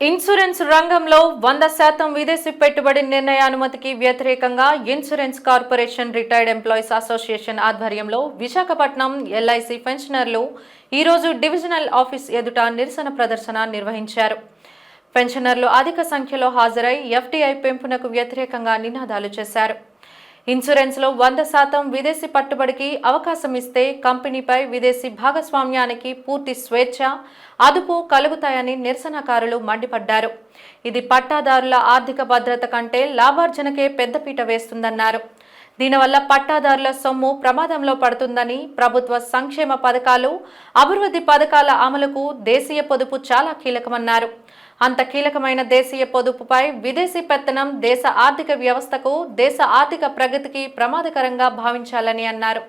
Insurance రంగంలో వంద శాతం విదేశీ పెట్టుబడి నిర్ణయ అనుమతికి వ్యతిరేకంగా insurance corporation retired employees association ఆధ్వర్యంలో విశాఖపట్నం ఎల్ఐసి పెన్షనర్లు ఈరోజు డివిజనల్ ఆఫీస్ ఎదుట నిరసన ప్రదర్శన నిర్వహించారు. పెన్షనర్లు అధిక సంఖ్యలో హాజరై ఎఫ్టీఐ పెంపునకు వ్యతిరేకంగా నినాదాలు చేశారు. ఇన్సూరెన్స్లో వంద శాతం విదేశీ పట్టుబడికి అవకాశం ఇస్తే కంపెనీపై విదేశీ భాగస్వామ్యానికి పూర్తి స్వేచ్ఛ అదుపు కలుగుతాయని నిరసనకారులు మండిపడ్డారు. ఇది పట్టాదారుల ఆర్థిక భద్రత కంటే లాభార్జనకే పెద్దపీట వేస్తుందన్నారు. దీనివల్ల పట్టాదారుల సొమ్ము ప్రమాదంలో పడుతుందని ప్రభుత్వ సంక్షేమ పథకాలు అభివృద్ధి పథకాల అమలుకు దేశీయ పొదుపు చాలా కీలకమన్నారు. అంత కీలకమైన దేశీయ పొదుపుపై విదేశీ పెత్తనం దేశ ఆర్థిక వ్యవస్థకు దేశ ఆర్థిక ప్రగతికి ప్రమాదకరంగా భావించాలని అన్నారు.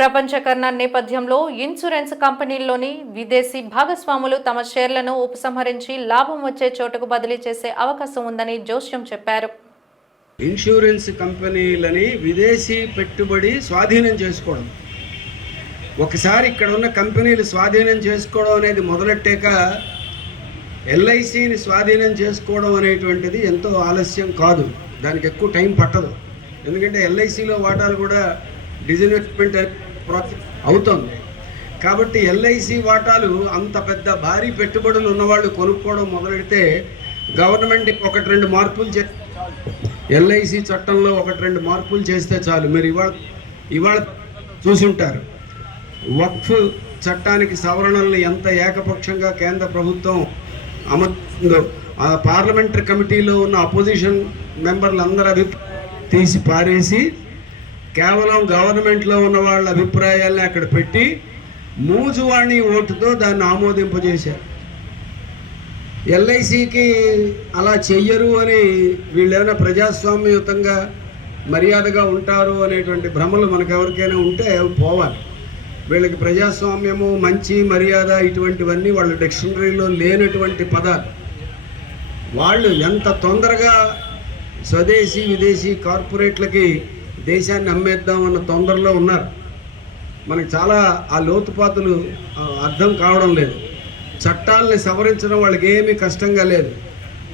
ప్రపంచకరణ నేపథ్యంలో ఇన్సూరెన్స్ కంపెనీల్లోని విదేశీ భాగస్వాములు తమ షేర్లను ఉపసంహరించి లాభం వచ్చే చోటుకు బదిలీ చేసే అవకాశం ఉందని జోస్యం చెప్పారు. ఇన్సూరెన్స్ కంపెనీలని విదేశీ పెట్టుబడి స్వాధీనం చేసుకోవడం. ఒకసారి ఇక్కడ ఉన్న కంపెనీలు స్వాధీనం చేసుకోవడం అనేది మొదలెట్టాక ఎల్ఐసిని స్వాధీనం చేసుకోవడం అనేటువంటిది ఎంతో ఆలస్యం కాదు. దానికి ఎక్కువ టైం పట్టదు. ఎందుకంటే ఎల్ఐసిలో వాటాలు కూడా డిజిన్వెస్ట్మెంట్ ప్రాసెస్ అవుతుంది. కాబట్టి ఎల్ఐసి వాటాలు అంత పెద్ద భారీ పెట్టుబడులు ఉన్నవాళ్ళు కొనుక్కోవడం మొదలెడితే గవర్నమెంట్ ఒకటి రెండు మార్పులు చే ఎల్ఐసి చట్టంలో ఒకటి రెండు మార్పులు చేస్తే చాలు. మీరు ఇవాళ ఇవాళ చూసుంటారు వక్ఫ్ చట్టానికి సవరణలను ఎంత ఏకపక్షంగా కేంద్ర ప్రభుత్వం అమ ఆ పార్లమెంటరీ కమిటీలో ఉన్న అపోజిషన్ మెంబర్లు అందరి అభిప్రాయం తీసి పారేసి కేవలం గవర్నమెంట్లో ఉన్న వాళ్ళ అభిప్రాయాల్ని అక్కడ పెట్టి మూజువాణి ఓటుతో దాన్ని ఆమోదింపజేశారు. ఎల్ఐసికి అలా చెయ్యరు అని వీళ్ళేమైనా ప్రజాస్వామ్యయుతంగా మర్యాదగా ఉంటారు అనేటువంటి భ్రమలు మనకు ఎవరికైనా ఉంటే పోవాలి. వీళ్ళకి ప్రజాస్వామ్యము మంచి మర్యాద ఇటువంటివన్నీ వాళ్ళ డిక్షనరీలో లేనటువంటి పదాలు. వాళ్ళు ఎంత తొందరగా స్వదేశీ విదేశీ కార్పొరేట్లకి దేశాన్ని అమ్మేద్దామన్న తొందరలో ఉన్నారు. మనకు చాలా ఆ లోతుపాతులు అర్థం కావడం లేదు. చట్టాలని సవరించడం వాళ్ళకి ఏమీ కష్టంగా లేదు.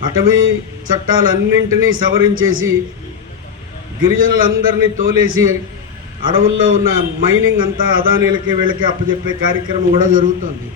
అటవీ చట్టాలన్నింటినీ సవరించేసి గిరిజనులందరినీ తోలేసి అడవుల్లో ఉన్న మైనింగ్ అంతా అదానీలకి వీళ్ళకి అప్పచెప్పే కార్యక్రమం కూడా జరుగుతుంది.